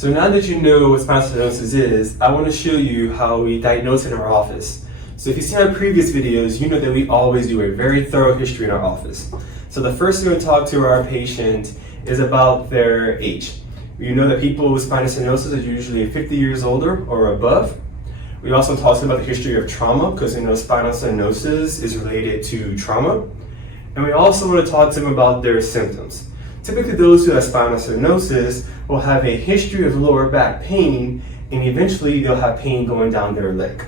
So now that you know what spinal stenosis is, I want to show you how we diagnose it in our office. So if you've seen our previous videos, you know that we always do a very thorough history in our office. So the first thing we're going to talk to our patient is about their age. You know that people with spinal stenosis are usually 50 years older or above. We also talk to them about the history of trauma, because you know spinal stenosis is related to trauma. And we also want to talk to them about their symptoms. Typically those who have spinal stenosis will have a history of lower back pain, and eventually they'll have pain going down their leg.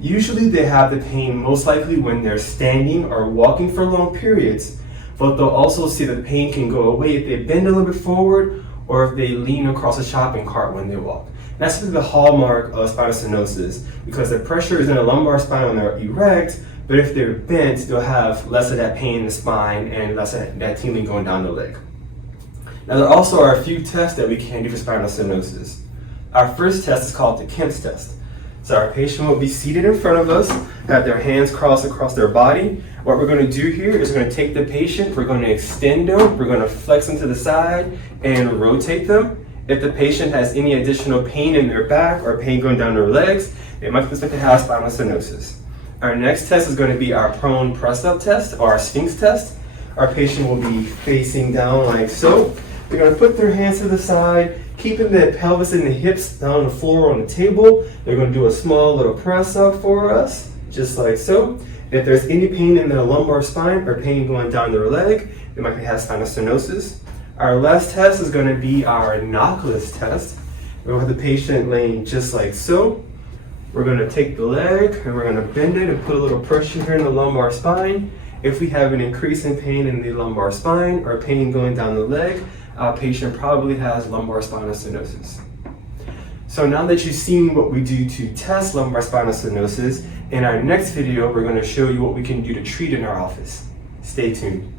Usually they have the pain most likely when they're standing or walking for long periods, but they'll also see that the pain can go away if they bend a little bit forward or if they lean across a shopping cart when they walk. That's really the hallmark of spinal stenosis, because the pressure is in the lumbar spine when they're erect, but if they're bent, they'll have less of that pain in the spine and less of that tingling going down the leg. Now there also are a few tests that we can do for spinal stenosis. Our first test is called the Kemp's test. So our patient will be seated in front of us, have their hands crossed across their body. What we're going to do here is we're going to take the patient, we're going to extend them, we're going to flex them to the side and rotate them. If the patient has any additional pain in their back or pain going down their legs, they might be suspected to have spinal stenosis. Our next test is going to be our prone press-up test, or our Sphinx test. Our patient will be facing down like so. They're going to put their hands to the side, keeping the pelvis and the hips down on the floor on the table. They're going to do a small little press-up for us, just like so. If there's any pain in their lumbar spine or pain going down their leg, they might have spinal stenosis. Our last test is going to be our knockless test. We'll have the patient laying just like so. We're going to take the leg and we're going to bend it and put a little pressure here in the lumbar spine. If we have an increase in pain in the lumbar spine or pain going down the leg, our patient probably has lumbar spinal stenosis. So now that you've seen what we do to test lumbar spinal stenosis, in our next video we're going to show you what we can do to treat in our office. Stay tuned.